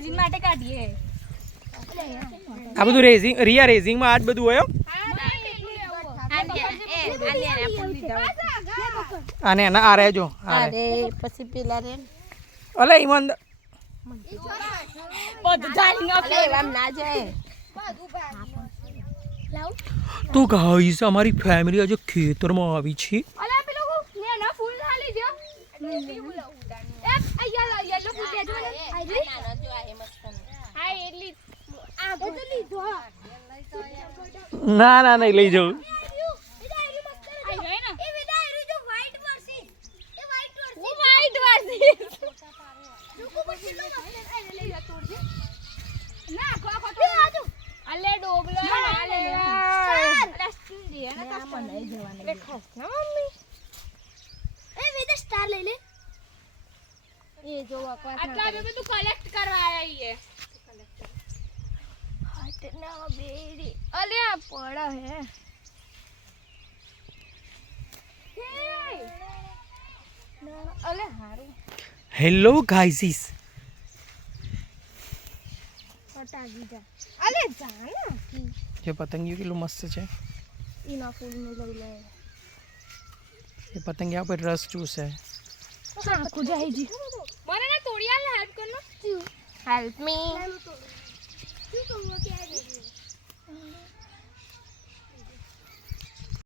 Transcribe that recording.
raising માટે કાઢીએ આ બધું રેઝિંગ રિયા રેઝિંગમાં આજ બધું હોય આને એના આ રહેજો અરે પછી પેલા રે અલે ઈમાન બધું ડાલિંગ અલે એમ ના જાય તો ગાઈસ અમારી ફેમિલી આજે ખેતરમાં આવી છે અલા પેલો ને ના ફૂલ ના લીજો એ અયા યલો ફૂલ દેજો ને નાનો જો આ મસ્ત હા એટલી આ તો લીધો ના ના નહીં લઈ જાઉં અલે ડોબલો અલે સ્ટાર લઈ લે એ જો આટલા બધું કલેક્ટ કરવા આયા હટના બેરી અલે આ પડા હે અલે હારું હેલો ગાઈસ પટાગી જા અલે જાના જે પતંગિયું કેટલું મસ્ત છે ઈના ફૂલ ને લઈ લે એ પતંગિયા પર રસ ચૂસે હા ખુજાઈ જી મને ના તોડિયા હેલ્પ કરનો હેલ્પ મી